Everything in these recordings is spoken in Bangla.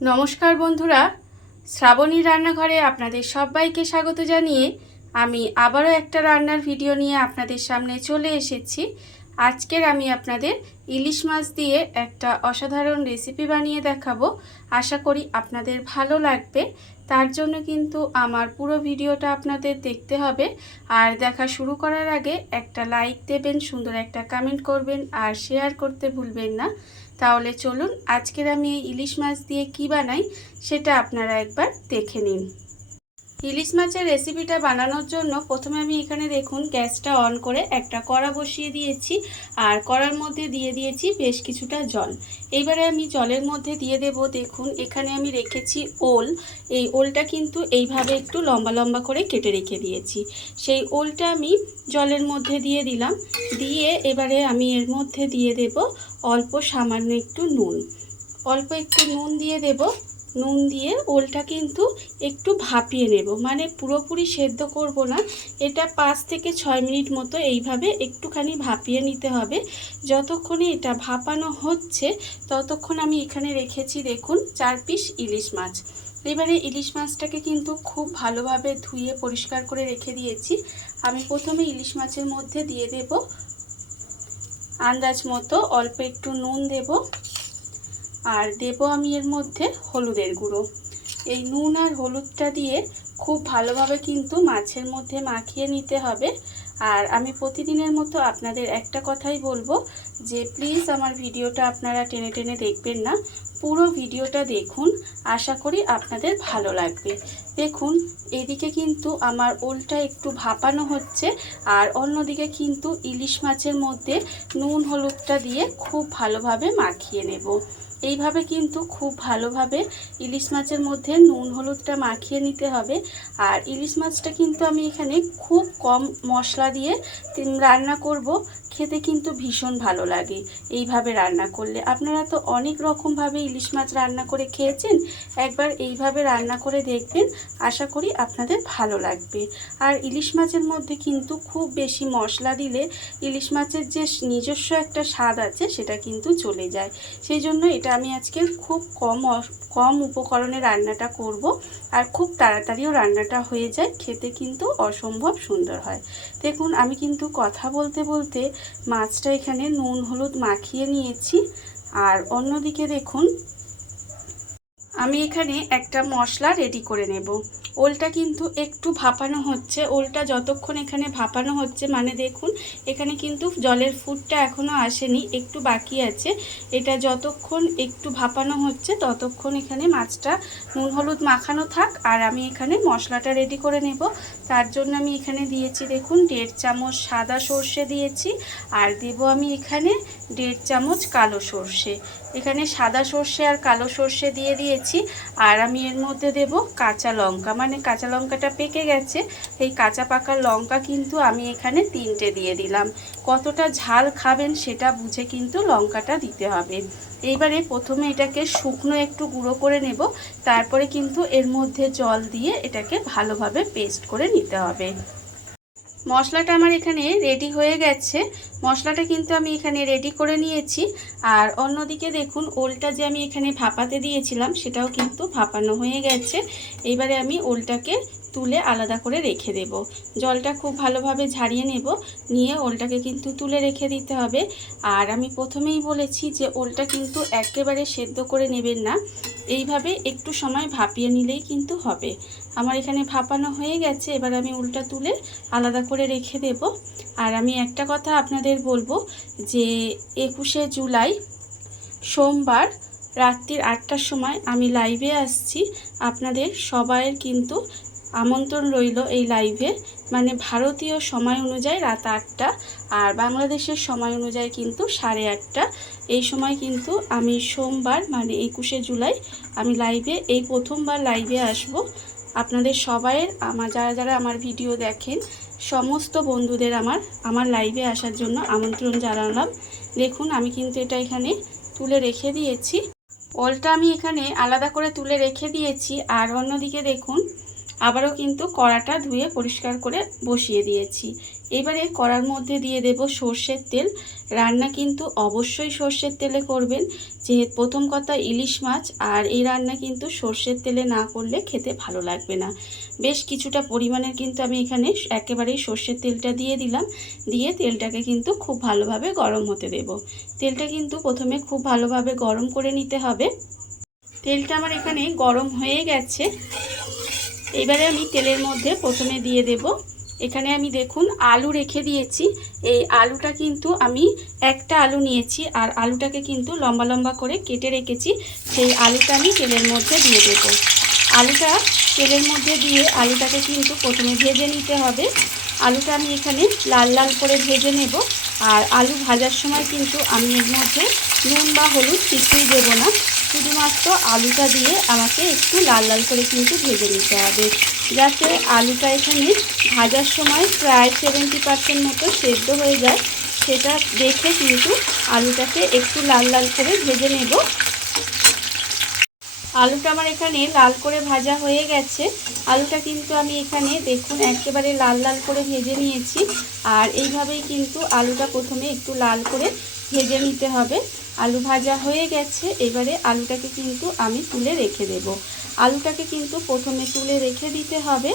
নমস্কার বন্ধুরা, শ্রাবণী রান্নাঘরে আপনাদের সবাইকে স্বাগত জানিয়ে আমি আবারও একটা রান্নার ভিডিও নিয়ে আপনাদের সামনে চলে এসেছি। আজকের আমি আপনাদের ইলিশ মাছ দিয়ে একটা অসাধারণ রেসিপি বানিয়ে দেখাবো। আশা করি আপনাদের ভালো লাগবে। তার জন্য কিন্তু আমার পুরো ভিডিওটা আপনাদের দেখতে হবে। আর দেখা শুরু করার আগে একটা লাইক দেবেন, সুন্দর একটা কমেন্ট করবেন আর শেয়ার করতে ভুলবেন না। তাহলে চলুন আজকের আমি এই ইলিশ মাছ দিয়ে কি বানাই সেটা আপনারা একবার দেখে নিন। ইলিশ মাছের রেসিপিটা বানানোর জন্য প্রথমে আমি এখানে দেখুন গ্যাসটা অন করে একটা কড়া বসিয়ে দিয়েছি আর কড়ার মধ্যে দিয়ে দিয়েছি বেশ কিছুটা জল। এইবারে আমি জলের মধ্যে দিয়ে দেব, দেখুন এখানে আমি রেখেছি ওল। এই ওলটা কিন্তু এইভাবে একটু লম্বা লম্বা করে কেটে রেখে দিয়েছি। সেই ওলটা আমি জলের মধ্যে দিয়ে দিলাম। দিয়ে এবারে আমি এর মধ্যে দিয়ে দেব অল্প সামান্য একটু নুন। অল্প একটু নুন দিয়ে দেব। নুন দিয়ে ওলটা কিন্তু একটু ভাপিয়ে নেব, মানে পুরোপুরি সেদ্ধ করব না। এটা 5 থেকে 6 মিনিট মতো এইভাবে একটুখানি ভাপিয়ে নিতে হবে। যতক্ষণে এটা ভাপানো হচ্ছে ততক্ষণ আমি এখানে রেখেছি দেখুন 4 পিস ইলিশ মাছ। এবারে ইলিশ মাছটাকে কিন্তু খুব ভালোভাবে ধুয়ে পরিষ্কার করে রেখে দিয়েছি। আমি প্রথমে ইলিশ মাছের মধ্যে দিয়ে দেব আন্দাজ মতো অল্প একটু নুন দেব আর দেব আমি এর মধ্যে হলুদের গুঁড়ো। এই নুন আর হলুদটা দিয়ে খুব ভালোভাবে কিন্তু মাছের মধ্যে মাখিয়ে নিতে হবে। আর আমি প্রতিদিনের মতো আপনাদের একটা কথাই বলবো যে প্লিজ আমার ভিডিওটা আপনারা টেনে টেনে দেখবেন না, পুরো ভিডিওটা দেখুন। আশা করি আপনাদের ভালো লাগবে। দেখুন এদিকে কিন্তু আমার ওলটা একটু ভাপানো হচ্ছে আর অন্যদিকে কিন্তু ইলিশ মাছের মধ্যে নুন হলুদটা দিয়ে খুব ভালোভাবে মাখিয়ে নেব। এইভাবে কিন্তু খুব ভালোভাবে ইলিশ মাছের মধ্যে নুন হলুদটা মাখিয়ে নিতে হবে। আর ইলিশ মাছটা কিন্তু আমি এখানে খুব কম মশলা দিয়ে রান্না করব। খেতে কিন্তু ভীষণ ভালো লাগে এইভাবে রান্না করলে। আপনারা তো অনেক রকমভাবে ইলিশ মাছ রান্না করে খেয়েছেন, একবার এইভাবে রান্না করে দেখবেন। আশা করি আপনাদের ভালো লাগবে। আর ইলিশ মাছের মধ্যে কিন্তু খুব বেশি মশলা দিলে ইলিশ মাছের যে নিজস্ব একটা স্বাদ আছে সেটা কিন্তু চলে যায়। সেই জন্য এটা আমি আজকে খুব কম উপকরণে রান্নাটা করব। আর খুব তাড়াতাড়িও রান্নাটা হয়ে যায়, খেতে কিন্তু অসম্ভব সুন্দর হয়। দেখুন আমি কিন্তু কথা বলতে বলতে মাছটা এখানে নুন হলুদ মাখিয়ে নিয়েছি। আর অন্যদিকে দেখুন আমি এখানে একটা মশলা রেডি করে নেব। ওলটা কিন্তু একটু ভাপানো হচ্ছে। ওলটা যতক্ষণ এখানে ভাপানো হচ্ছে, মানে দেখুন এখানে কিন্তু জলের ফুটটা এখনও আসেনি, একটু বাকি আছে। এটা যতক্ষণ একটু ভাপানো হচ্ছে ততক্ষণ এখানে মাছটা নুন হলুদ মাখানো থাক আর আমি এখানে মশলাটা রেডি করে নেব। তার জন্য আমি এখানে দিয়েছি দেখুন 1.5 চামচ সাদা সর্ষে দিয়েছি আর দেব আমি এখানে 1.5 চামচ কালো সর্ষে। এখানে সাদা সর্ষে আর কালো সর্ষে দিয়ে দিয়েছি। আর আমি এর মধ্যে দেব কাঁচা লঙ্কা, মানে কাঁচা লঙ্কাটা পেকে গেছে। এই কাঁচা পাকা লঙ্কা কিন্তু আমি এখানে 3টে দিয়ে দিলাম। কতটা ঝাল খাবেন সেটা বুঝে কিন্তু লঙ্কাটা দিতে হবে। এইবারে প্রথমে এটাকে শুকনো একটু গুঁড়ো করে নেব, তারপরে কিন্তু এর মধ্যে জল দিয়ে এটাকে ভালোভাবে পেস্ট করে নিতে হবে। মশলাটা আমার এখানে রেডি হয়ে গেছে। মশলাটা কিন্তু আমি এখানে রেডি করে নিয়েছি। আর অন্যদিকে দেখুন ওলটা যে আমি এখানে ভাপাতে দিয়েছিলাম সেটাও কিন্তু ভাপানো হয়ে গেছে। এইবারে আমি ওলটাকে তুলে আলাদা করে রেখে দেব। জলটা খুব ভালোভাবে ঝারিয়ে নেব, নিয়ে ওলটাকে কিন্তু তুলে রেখে দিতে হবে। আর আমি প্রথমেই বলেছি যে ওলটা কিন্তু একেবারে সেদ্ধ করে নেবেন না, এইভাবে একটু সময় ভাপিয়ে নিলেই কিন্তু হবে। আমার এখানে ভাপানো হয়ে গেছে। এবার আমি ওলটা তুলে আলাদা করে রেখে দেব। আর আমি একটা কথা আপনাদের বলবো যে 21শে জুলাই সোমবার রাত্রির 8টার সময় আমি লাইভে আসছি। আপনাদের সবাইয়ের কিন্তু আমন্ত্রণ রইল এই লাইভে, মানে ভারতীয় সময় অনুযায়ী রাত 8টা আর বাংলাদেশের সময় অনুযায়ী কিন্তু 8:30। এই সময় কিন্তু আমি সোমবার মানে 21শে জুলাই আমি লাইভে এই প্রথমবার লাইভে আসব। আপনাদের সবাইয়ের যারা যারা আমার ভিডিও দেখেন সমস্ত বন্ধুদের আমার লাইভে আসার জন্য আমন্ত্রণ জানালাম। দেখুন আমি কিন্তু এটা এখানে তুলে রেখে দিয়েছি। ওলটা আমি এখানে আলাদা করে তুলে রেখে দিয়েছি। আর অন্যদিকে দেখুন আবারও কিন্তু কড়াটা ধুয়ে পরিষ্কার করে বসিয়ে দিয়েছি। এবারে কড়ার মধ্যে দিয়ে দেব সর্ষের তেল। রান্না কিন্তু অবশ্যই সর্ষের তেলে করবেন, যেহেতু প্রথম কথা ইলিশ মাছ, আর এই রান্না কিন্তু সর্ষের তেলে না করলে খেতে ভালো লাগবে না। বেশ কিছুটা পরিমাণের কিন্তু আমি এখানে একেবারেই সর্ষের তেলটা দিয়ে দিলাম। দিয়ে তেলটাকে কিন্তু খুব ভালোভাবে গরম হতে দেব। তেলটা কিন্তু প্রথমে খুব ভালোভাবে গরম করে নিতে হবে। তেলটা আমার এখানে গরম হয়ে গেছে। এবারে আমি তেলের মধ্যে প্রথমে দিয়ে দেব, এখানে আমি দেখুন আলু রেখে দিয়েছি। এই আলুটা কিন্তু আমি একটা আলু নিয়েছি, আর আলুটাকে কিন্তু লম্বা লম্বা করে কেটে রেখেছি। সেই আলুটা আমি তেলের মধ্যে দিয়ে দেব। আলুটা তেলের মধ্যে দিয়ে আলুটাকে কিন্তু প্রথমে ভেজে নিতে হবে। আলুটা আমি এখানে লাল লাল করে ভেজে নেব। আর আলু ভাজার সময় কিন্তু আমি এর মধ্যে নুন বা হলুদ কিছুই দেব না, শুধুমাত্র আলুটা দিয়ে আমাকে একটু লাল লাল করে কিন্তু ভেজে নিতে হবে, যাতে আলুটা এখানে ভাজার সময় প্রায় 70% মতো সেদ্ধ হয়ে যায়। সেটা দেখে কিন্তু আলুটাকে একটু লাল লাল করে ভেজে নেব। আলুটা আমার এখানে লাল করে ভাজা হয়ে গেছে। আলুটা কিন্তু আমি এখানে দেখুন একেবারে লাল লাল করে ভেজে নিয়েছি। আর এইভাবেই কিন্তু আলুটা প্রথমে একটু লাল করে ভেজে নিতে হবে। আলু ভাজা হয়ে গেছে। এবারে আলুটাকে কিন্তু আমি তুলে রেখে দেব। আলুটাকে কিন্তু প্রথমে তুলে রেখে দিতে হবে।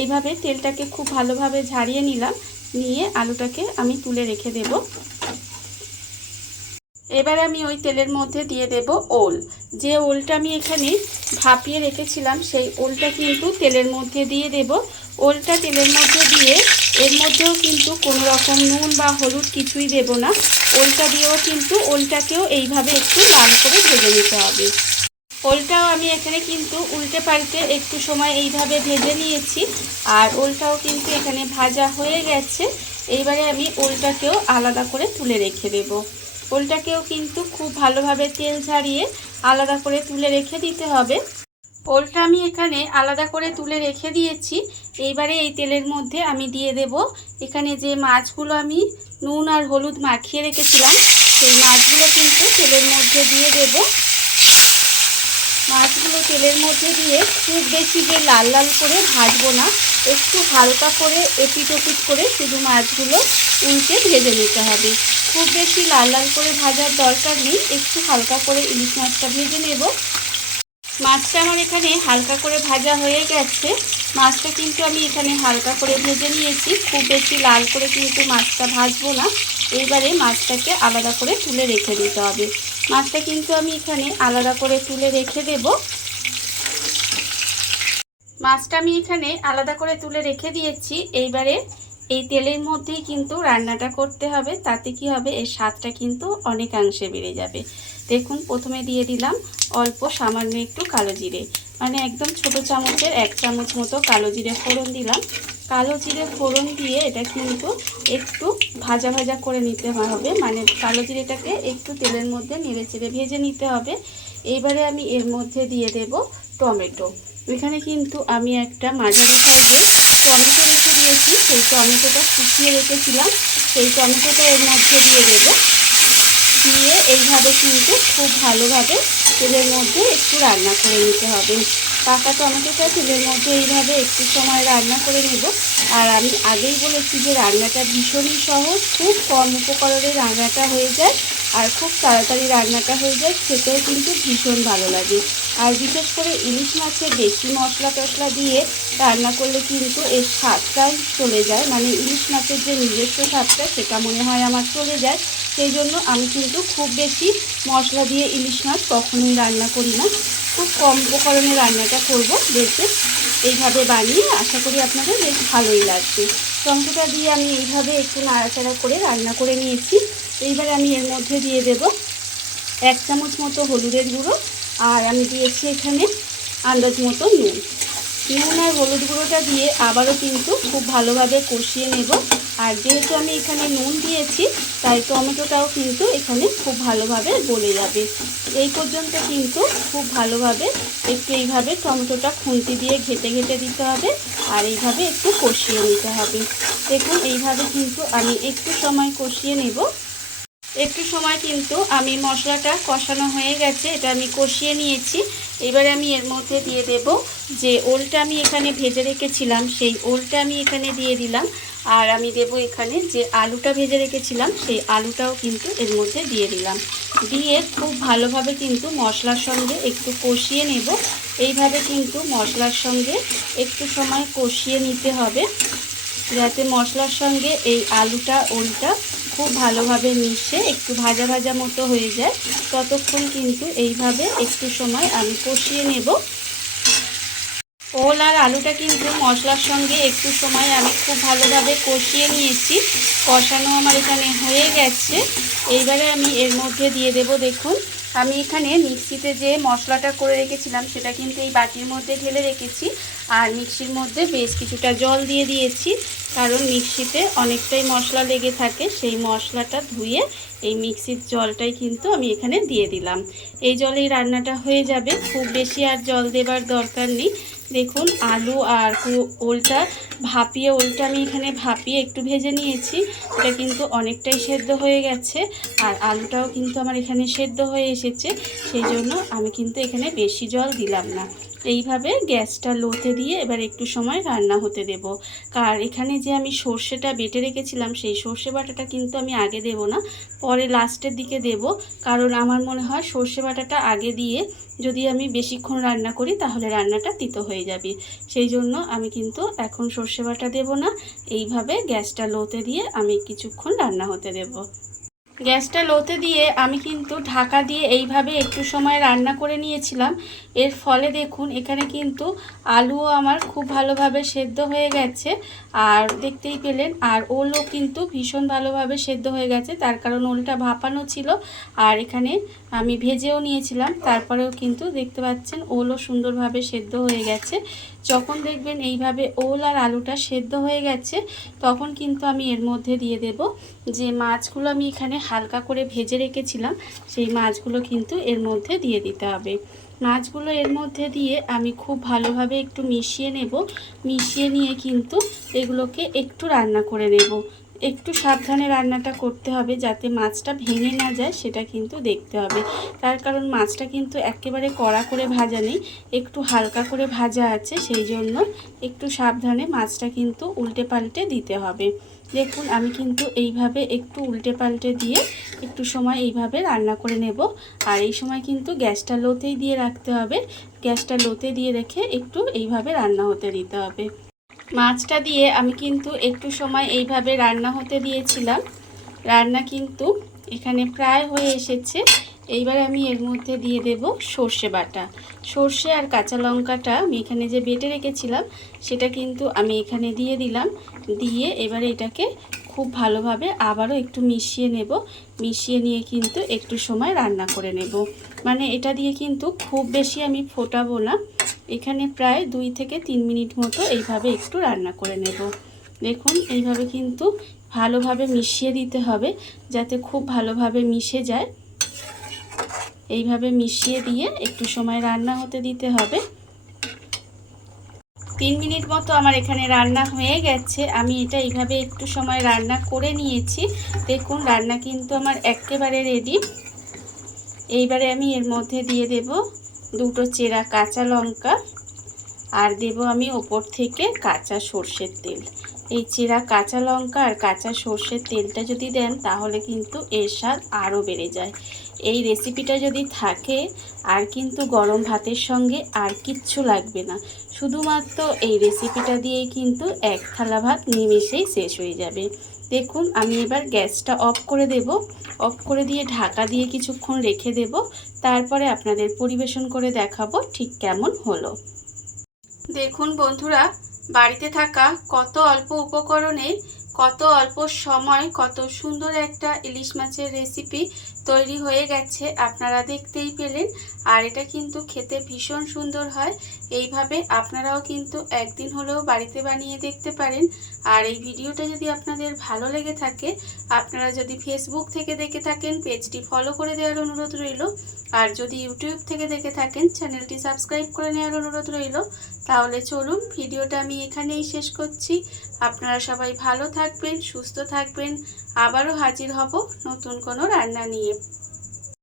এইভাবে তেলটাকে খুব ভালোভাবে ঝারিয়ে নিলাম, নিয়ে আলুটাকে আমি তুলে রেখে দেব। এবার আমি ওই তেলের মধ্যে দিয়ে দেব ওল। যে ওলটা আমি এখানে ভাপিয়ে রেখেছিলাম সেই ওলটা কিন্তু তেলের মধ্যে দিয়ে দেব। ওলটা তেলের মধ্যে দিয়ে এর মধ্যেও কিন্তু কোনো রকম নুন বা হলুদ কিছুই দেব না। ওলটা দিয়েও কিন্তু ওলটাকেও এইভাবে একটু লাল করে ভেজে নিতে হবে। ওলটাও আমি এখানে কিন্তু উল্টে পাল্টে একটু সময় এইভাবে ভেজে নিয়েছি। আর ওলটাও কিন্তু এখানে ভাজা হয়ে গেছে। এইবারে আমি ওলটাকেও আলাদা করে তুলে রেখে দেব। ওলটাকেও কিন্তু খুব ভালোভাবে তেল ঝারিয়ে আলাদা করে তুলে রেখে দিতে হবে। ওলটা আমি এখানে আলাদা করে তুলে রেখে দিয়েছি। এইবারে এই তেলের মধ্যে আমি দিয়ে দেব এখানে যে মাছগুলো আমি নুন আর হলুদ মাখিয়ে রেখেছিলাম, সেই মাছগুলো কিন্তু তেলের মধ্যে দিয়ে দেব। মাছগুলো তেলের মধ্যে দিয়ে খুব বেশি যে লাল লাল করে ভাজবো না, একটু হালকা করে এপিট ওপিট করে শুধু মাছগুলো উল্টে ভেজে নিতে হবে। খুব বেশি লাল লাল করে ভাজার দরকার নেই, একটু হালকা করে ইলিশ মাছটা ভেজে নেব। মাছটা আমার এখানে হালকা করে ভাজা হয়ে গেছে। মাছটা কিন্তু আমি এখানে হালকা করে ভেজে নিয়েছি, খুব বেশি লাল করে কিন্তু মাছটা ভাজবো না। এইবারে মাছটাকে আলাদা করে তুলে রেখে দিতে হবে। মাছটা কিন্তু আমি এখানে আলাদা করে তুলে রেখে দেব। মাছটা আমি এখানে আলাদা করে তুলে রেখে দিয়েছি। এইবারে এই তেলের মধ্যেই কিন্তু রান্নাটা করতে হবে, তাতে কি হবে এর স্বাদটা কিন্তু অনেকাংশে বেড়ে যাবে। দেখুন প্রথমে দিয়ে দিলাম অল্প সামান্য একটু কালো জিরে, মানে একদম ছোট চামচের 1 চামচ মতো কালো জিরে ফোড়ন দিলাম। কালো জিরে ফোড়ন দিয়ে এটা কিন্তু একটু ভাজা ভাজা করে নিতে হবে, মানে কালো জিরেটাকে একটু তেলের মধ্যে নেড়ে চেড়ে ভেজে নিতে হবে। এইবারে আমি এর মধ্যে দিয়ে দেব টমেটো। এখানে কিন্তু আমি একটা মাঝারি সাইজের টমেটো রেখে দিয়েছি, সেই টমেটোটা শুকিয়ে রেখেছিলাম, সেই টমেটোটা এর মধ্যে দিয়ে দেব। দিয়ে এইভাবে কিন্তু খুব ভালোভাবে তেলের মধ্যে একটু রান্না করে নিতে হবে। পাকা টমেটোটা তেলের মধ্যে এইভাবে একটু সময় রান্না করে নেব। আর আমি আগেই বলেছি যে রান্নাটা ভীষণই সহজ, খুব কম উপকরণে রান্নাটা হয়ে যায়, আর খুব তাড়াতাড়ি রান্নাটা হয়ে যায়, খেতেও কিন্তু ভীষণ ভালো লাগে। আর বিশেষ করে ইলিশ মাছে বেশি মশলা টশলা দিয়ে রান্না করলে কিন্তু এর স্বাদটাই চলে যায়, মানে ইলিশ মাছের যে নিজস্ব স্বাদটা সেটা মনে হয় আমার চলে যায়। সেই জন্য আমি কিন্তু খুব বেশি মশলা দিয়ে ইলিশ মাছ কখনোই রান্না করি না, খুব কম উপকরণে রান্নাটা করব। দেখবেন এইভাবে বানিয়ে আশা করি আপনাদের বেশ ভালোই লাগবে। টমেটোটা দিয়ে আমি এইভাবে একটু নাড়াচাড়া করে রান্না করে নিয়েছি। এইবার আমি এর মধ্যে দিয়ে দেব 1 চামচ মতো হলুদের গুঁড়ো, আর আমি দিয়েছি এখানে আন্দাজ মতো নুন। নুন আর হলুদ গুঁড়োটা দিয়ে আবারও কিন্তু খুব ভালোভাবে কষিয়ে নেব। আর যেহেতু আমি এখানে নুন দিয়েছি, তাই টমেটোটাও কিন্তু এখানে খুব ভালোভাবে গলে যাবে। এই পর্যন্ত কিন্তু খুব ভালোভাবে একটু এইভাবে টমেটোটা খুন্তি দিয়ে ঘেটে ঘেটে দিতে হবে, আর এইভাবে একটু কষিয়ে নিতে হবে। দেখুন এইভাবে কিন্তু আমি একটু সময় কষিয়ে নেব। একটু সময় কিন্তু আমি মশলাটা কষানো হয়ে গেছে, এটা আমি কষিয়ে নিয়েছি। এবারে আমি এর মধ্যে দিয়ে দেব যে ওলটা আমি এখানে ভেজে রেখেছিলাম, সেই ওলটা আমি এখানে দিয়ে দিলাম। আর আমি দেব এখানে যে আলুটা ভেজে রেখেছিলাম, সেই আলুটাও কিন্তু এর মধ্যে দিয়ে দিলাম। দিয়ে খুব ভালোভাবে কিন্তু মশলার সঙ্গে একটু কষিয়ে নেব। এইভাবে কিন্তু মশলার সঙ্গে একটু সময় কষিয়ে নিতে হবে, যাতে মশলার সঙ্গে এই আলুটা ওলটা খুব ভালোভাবে মিশে একটু ভাজা ভাজা মতো হয়ে যায়। ততক্ষণ কিন্তু এইভাবে একটু সময় আমি কষিয়ে নেব। ওল আর আলুটা কিন্তু মশলার সঙ্গে একটু সময় আমি খুব ভালোভাবে কষিয়ে নিয়েছি। কষানো আমার এখানে হয়ে গেছে। এইবারে আমি এর মধ্যে দিয়ে দেব, দেখুন আমি এখানে মিক্সিতে যে মশলাটা করে রেখেছিলাম সেটা কিন্তু এই বাটির মধ্যে ঢেলে রেখেছি। আর মিক্সির মধ্যে বেশ কিছুটা জল দিয়ে দিয়েছি, কারণ মিক্সিতে অনেকটাই মশলা লেগে থাকে। সেই মশলাটা ধুয়ে এই মিক্সির জলটাই কিন্তু আমি এখানে দিয়ে দিলাম। এই জলেই রান্নাটা হয়ে যাবে, খুব বেশি আর জল দেবার দরকার নেই। দেখুন আলু আর ওলটা ওলটা আমি এখানে ভাপিয়ে একটু ভেজে নিয়েছি। এটা কিন্তু অনেকটাই সেদ্ধ হয়ে গেছে, আর আলুটাও কিন্তু আমার এখানে সেদ্ধ হয়ে এসেছে। সেই জন্য আমি কিন্তু এখানে বেশি জল দিলাম না। এইভাবে গ্যাসটা লোতে দিয়ে এবার একটু সময় রান্না হতে দেব। আর এখানে যে আমি সর্ষেটা বেটে রেখেছিলাম, সেই সর্ষে বাটাটা কিন্তু আমি আগে দেব না, পরে লাস্টের দিকে দেব। কারণ আমার মনে হয় সর্ষে বাটাটা আগে দিয়ে যদি আমি বেশিক্ষণ রান্না করি তাহলে রান্নাটা তিতো হয়ে যাবে। সেই জন্য আমি কিন্তু এখন সর্ষে বাটা দেব না। এইভাবে গ্যাসটা লোতে দিয়ে আমি কিছুক্ষণ রান্না হতে দেব। গ্যাসটা লোতে দিয়ে আমি কিন্তু ঢাকা দিয়ে এইভাবে একটু সময় রান্না করে নিয়েছিলাম। এর ফলে দেখুন এখানে কিন্তু আলুও আমার খুব ভালোভাবে সেদ্ধ হয়ে গেছে, আর দেখতেই পেলেন। আর ওলও কিন্তু ভীষণ ভালোভাবে সেদ্ধ হয়ে গেছে, তার কারণ ওলটা ভাপানো ছিল আর এখানে আমি ভেজেও নিয়েছিলাম। তারপরেও কিন্তু দেখতে পাচ্ছেন ওলও সুন্দরভাবে সেদ্ধ হয়ে গেছে। যখন দেখবেন এইভাবে ওল আর আলুটা সেদ্ধ হয়ে গেছে, তখন কিন্তু আমি এর মধ্যে দিয়ে দেব যে মাছগুলো আমি এখানে হালকা করে ভেজে রেখেছিলাম, সেই মাছগুলো কিন্তু এর মধ্যে দিয়ে দিতে হবে। মাছগুলো এর মধ্যে দিয়ে আমি খুব ভালোভাবে একটু মিশিয়ে নেব। মিশিয়ে নিয়ে কিন্তু এগুলোকে একটু রান্না করে নেব। একটু সাবধানে রান্নাটা করতে হবে, যাতে মাছটা ভেঙে না যায় সেটা কিন্তু দেখতে হবে। তার কারণ মাছটা কিন্তু একেবারে কড়া করে ভাজা নেই, একটু হালকা করে ভাজা আছে। সেই জন্য একটু সাবধানে মাছটা কিন্তু উল্টে পাল্টে দিতে হবে। দেখুন আমি কিন্তু এইভাবে একটু উল্টে পাল্টে দিয়ে একটু সময় এইভাবে রান্না করে নেব। আর এই সময় কিন্তু গ্যাসটা লোতেই দিয়ে রাখতে হবে। গ্যাসটা লোতে দিয়ে রেখে একটু এইভাবে রান্না হতে দিতে হবে। মাছটা দিয়ে আমি কিন্তু একটু সময় এইভাবে রান্না হতে দিয়েছিলাম। রান্না কিন্তু এখানে প্রায় হয়ে এসেছে। এইবার আমি এর মধ্যে দিয়ে দেব সর্ষে বাটা। সর্ষে আর কাঁচা লঙ্কাটা আমি এখানে যে বেটে রেখেছিলাম সেটা কিন্তু আমি এখানে দিয়ে দিলাম। দিয়ে এবারে এটাকে খুব ভালোভাবে আবারও একটু মিশিয়ে নেব। মিশিয়ে নিয়ে কিন্তু একটু সময় রান্না করে নেব। মানে এটা দিয়ে কিন্তু খুব বেশি আমি ফোটাবো না, এখানে প্রায় 2 থেকে 3 মিনিট মতো এইভাবে একটু রান্না করে নেব। দেখুন এইভাবে কিন্তু ভালোভাবে মিশিয়ে দিতে হবে, যাতে খুব ভালোভাবে মিশে যায়। এইভাবে মিশিয়ে দিয়ে একটু সময় রান্না হতে দিতে হবে। 3 মিনিট মতো আমার এখানে রান্না হয়ে গেছে। আমি এটা এইভাবে একটু সময় রান্না করে নিয়েছি। দেখুন রান্না কিন্তু আমার একেবারে রেডি। এইবারে আমি এর মধ্যে দিয়ে দেব 2টো চেরা কাঁচা লঙ্কা, আর দেব আমি ওপর থেকে কাঁচা সর্ষের তেল। এই চেরা কাঁচা লঙ্কা আর কাঁচা সর্ষের তেলটা যদি দেন তাহলে কিন্তু এর স্বাদ আরও বেড়ে যায়। এই রেসিপিটা যদি থাকে আর কিন্তু গরম ভাতের সঙ্গে আর কিচ্ছু লাগবে না, শুধুমাত্র এই রেসিপিটা দিয়েই কিন্তু 1 থালা ভাত নিমেষেই শেষ হয়ে যাবে। দেখুন আমি এবার গ্যাসটা অফ করে দেব। অফ করে দিয়ে ঢাকা দিয়ে কিছুক্ষণ রেখে দেব। তারপরে আপনাদের পরিবেশন করে দেখাবো ঠিক কেমন হলো। দেখুন বন্ধুরা, বাড়িতে থাকা কত অল্প উপকরণে কত অল্প সময় কত সুন্দর একটা ইলিশ মাছের রেসিপি তৈরি হয়ে গেছে, আপনারা দেখতেই পেলেন। আর এটা কিন্তু খেতে ভীষণ সুন্দর হয়। এইভাবে আপনারাও কিন্তু একদিন হলেও বাড়িতে বানিয়ে দেখতে পারেন। আর এই ভিডিওটা যদি আপনাদের ভালো লেগে থাকে, আপনারা যদি ফেসবুক থেকে দেখে থাকেন পেজটি ফলো করে দেওয়ার অনুরোধ রইল। আর যদি ইউটিউব থেকে দেখে থাকেন চ্যানেলটি সাবস্ক্রাইব করে নেওয়ার অনুরোধ রইল। তাহলে চলুন ভিডিওটা আমি এখানেই শেষ করছি। আপনারা সবাই ভালো থাকবেন। থাকবেন, সুস্থ থাকবেন। আবারও হাজির হব নতুন কোনো রান্না নিয়ে।